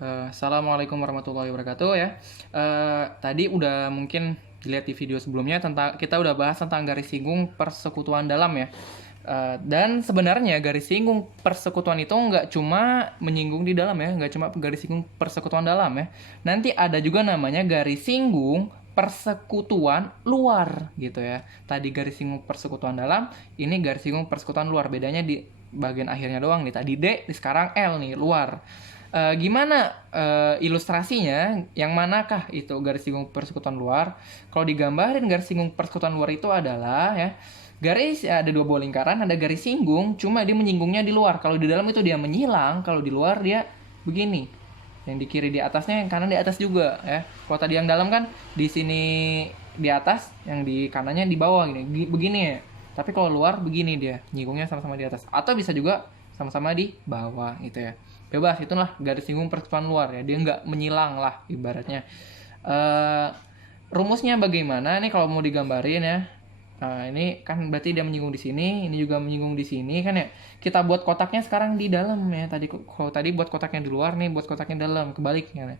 Assalamualaikum warahmatullahi wabarakatuh ya. Tadi udah mungkin dilihat di video sebelumnya tentang kita udah bahas tentang garis singgung persekutuan dalam ya. Dan sebenarnya garis singgung persekutuan itu nggak cuma menyinggung di dalam ya, nggak cuma garis singgung persekutuan dalam ya. Nanti ada juga namanya garis singgung persekutuan luar gitu ya. Tadi garis singgung persekutuan dalam, ini garis singgung persekutuan luar. Bedanya di bagian akhirnya doang nih. Tadi D, sekarang L nih, luar. Gimana ilustrasinya? Yang manakah itu garis singgung persekutuan luar? Kalau digambarin garis singgung persekutuan luar itu adalah ya garis ada dua buah lingkaran, ada garis singgung, cuma dia menyinggungnya di luar. Kalau di dalam itu dia menyilang, kalau di luar dia begini. Yang di kiri di atasnya, yang kanan di atas juga ya. Kalau tadi yang dalam kan di sini di atas, yang di kanannya di bawah gini, begini ya. Tapi kalau luar begini dia, nyinggungnya sama-sama di atas. Atau bisa juga sama-sama di bawah gitu ya. Bebas, itulah garis singgung persekutuan luar ya. Dia nggak menyilang lah ibaratnya. Eh Rumusnya bagaimana nih kalau mau digambarin ya? Nah, ini kan berarti dia menyinggung di sini, ini juga menyinggung di sini kan ya. Kita buat kotaknya sekarang di dalam ya. Kalau tadi buat kotaknya di luar nih, buat kotaknya dalam, kebalik ya.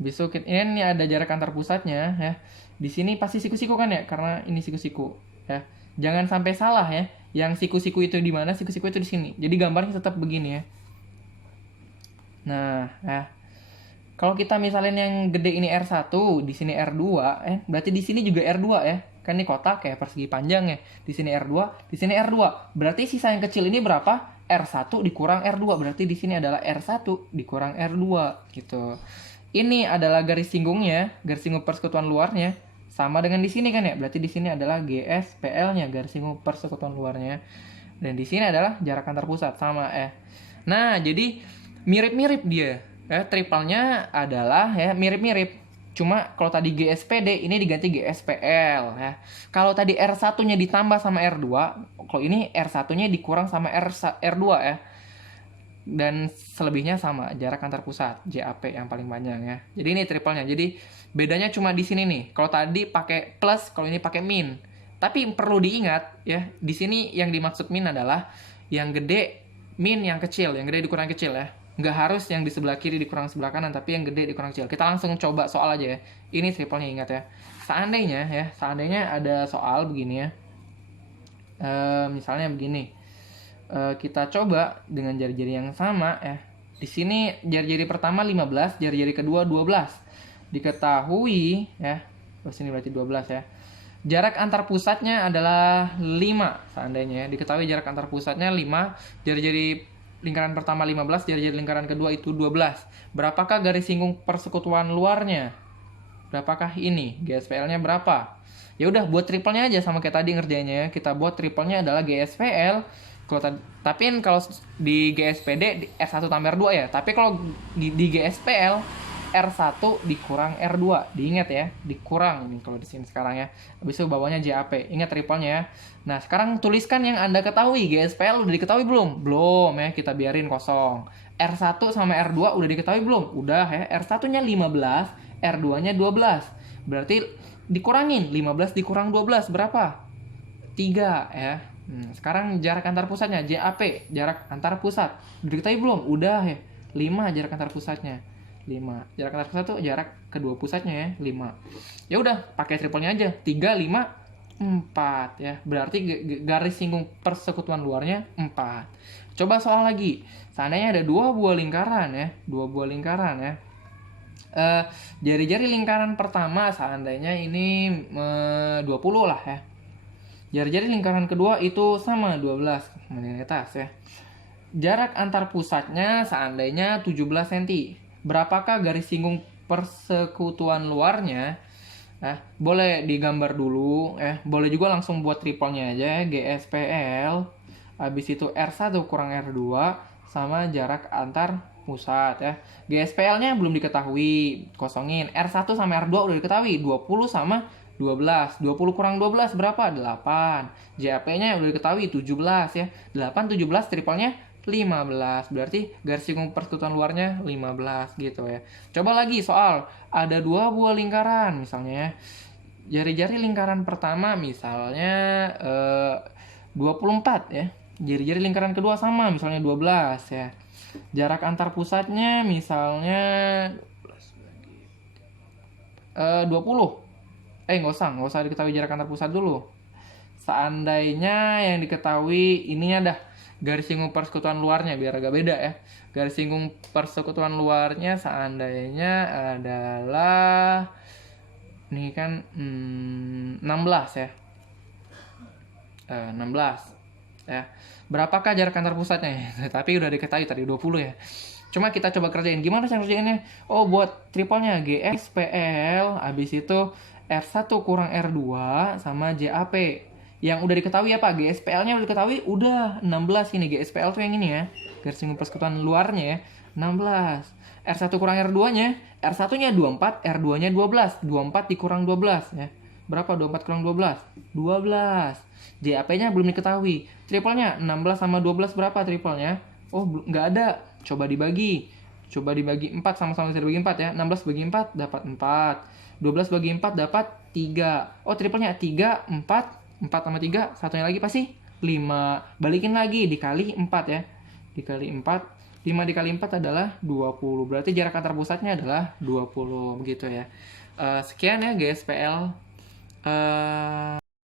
Besok ini ada jarak antar pusatnya ya. Di sini pasti siku-siku kan ya, karena ini siku-siku ya. Jangan sampai salah ya. Yang siku-siku itu di mana, siku-siku itu di sini. Jadi gambarnya tetap begini ya. Nah, ya. Kalau kita misalnya yang gede ini R1, di sini R2, berarti di sini juga R2 ya. Kan ini kotak ya, persegi panjang ya. Di sini R2, di sini R2. Berarti sisa yang kecil ini berapa? R1 dikurang R2. Berarti di sini adalah R1 dikurang R2 gitu. Ini adalah garis singgungnya, garis singgung persekutuan luarnya. Sama dengan di sini kan ya. Berarti di sini adalah GSPL-nya, garis singgung persekutuan luarnya. Dan di sini adalah jarak antar pusat sama Nah, jadi mirip-mirip dia. Triplenya adalah ya mirip-mirip. Cuma kalau tadi GSPD ini diganti GSPL ya. Kalau tadi R1-nya ditambah sama R2, kalau ini R1-nya dikurang sama R2 ya. Dan selebihnya sama, jarak antar pusat, JAP yang paling panjang ya. Jadi ini triplenya. Jadi bedanya cuma di sini nih. Kalau tadi pakai plus, kalau ini pakai min. Tapi perlu diingat ya, di sini yang dimaksud min adalah yang gede min yang kecil, yang gede dikurang kecil ya. Nggak harus yang di sebelah kiri dikurang sebelah kanan, tapi yang gede dikurang kecil. Kita langsung coba soal aja ya. Ini triplenya, ingat ya. Seandainya ada soal begini ya. Misalnya begini. Kita coba dengan jari-jari yang sama ya. Di sini jari-jari pertama 15, jari-jari kedua 12. Diketahui ya. Terus ini berarti 12 ya. Jarak antar pusatnya adalah 5 seandainya ya. Diketahui jarak antar pusatnya 5, jari-jari lingkaran pertama 15, jari-jari lingkaran kedua itu 12. Berapakah garis singgung persekutuan luarnya? Berapakah ini? GSPL-nya berapa? Ya udah buat triplenya aja sama kayak tadi ngerjainnya ya. Kita buat triplenya adalah GSPL. Tapi kalau di GSPD R1 tambah R2 ya. Tapi kalau di GSPL R1 dikurang R2. Diingat ya, dikurang ini kalau di sini sekarang ya. Habis itu bawahnya JAP. Ingat triplenya ya. Nah, sekarang tuliskan yang Anda ketahui. GSPL udah diketahui belum? Belum ya, kita biarin kosong. R1 sama R2 udah diketahui belum? Udah ya. R1-nya 15, R2-nya 12. Berarti dikurangin 15 dikurang 12 berapa? 3 ya. Sekarang jarak antar pusatnya JAP, jarak antar pusat. Udah diketahui belum? Udah ya. 5 jarak antar pusatnya. 5. Jarak antar pusat tuh jarak kedua pusatnya ya, 5. Ya udah, pakai triplenya aja. 3 5 4 ya. Berarti garis singgung persekutuan luarnya 4. Coba soal lagi. Seandainya ada dua buah lingkaran ya, jari-jari lingkaran pertama seandainya ini 20 lah ya. Jari-jari lingkaran kedua itu sama 12 mm ya. Jarak antar pusatnya seandainya 17 cm. Berapakah garis singgung persekutuan luarnya? Boleh digambar dulu boleh juga langsung buat triplenya aja ya. GSPL habis itu R1 kurang R2 sama jarak antar pusat ya. GSPL-nya belum diketahui, kosongin. R1 sama R2 udah diketahui, 20 sama 12. 20 kurang 12 berapa? 8. JAP-nya udah diketahui 17 ya. 8 17 triplenya 15. Berarti garis singgung persekutuan luarnya 15 gitu ya. Coba lagi soal. Ada dua buah lingkaran misalnya ya. Jari-jari lingkaran pertama misalnya 24 ya. Jari-jari lingkaran kedua sama misalnya 12 ya. Jarak antar pusatnya misalnya 20. Nggak usah diketahui jarak antar pusat dulu. Seandainya yang diketahui ininya dah garis singgung persekutuan luarnya, biar agak beda ya. Garis singgung persekutuan luarnya seandainya adalah ini kan 16 ya. 16 ya. Berapakah jarak antar pusatnya? Tapi udah diketahui tadi 20 ya. Cuma kita coba kerjain. Gimana cara kerjainnya? Oh, buat triplenya GSPL, habis itu R1 kurang R2 sama JAP. Yang udah diketahui apa? GSPL-nya udah diketahui, udah 16 ini. GSPL tuh yang ini ya. Garis singgung persekutuan luarnya ya. 16. R1 kurang R2-nya. R1-nya 24, R2-nya 12. 24 dikurang 12 ya. Berapa 24 kurang 12? 12. JAP-nya belum diketahui. Triplenya 16 sama 12 berapa triplenya? Oh, nggak ada. Coba dibagi. Coba dibagi 4, sama-sama bisa dibagi 4 ya. 16 bagi 4 dapat 4. 12 bagi 4 dapat 3. Oh, triplenya 3, 4. 4 sama 3, satunya lagi pasti 5. Balikin lagi, dikali 4 ya. Dikali 4. 5 dikali 4 adalah 20. Berarti jarak antar pusatnya adalah 20. Begitu ya. Sekian ya GSPL.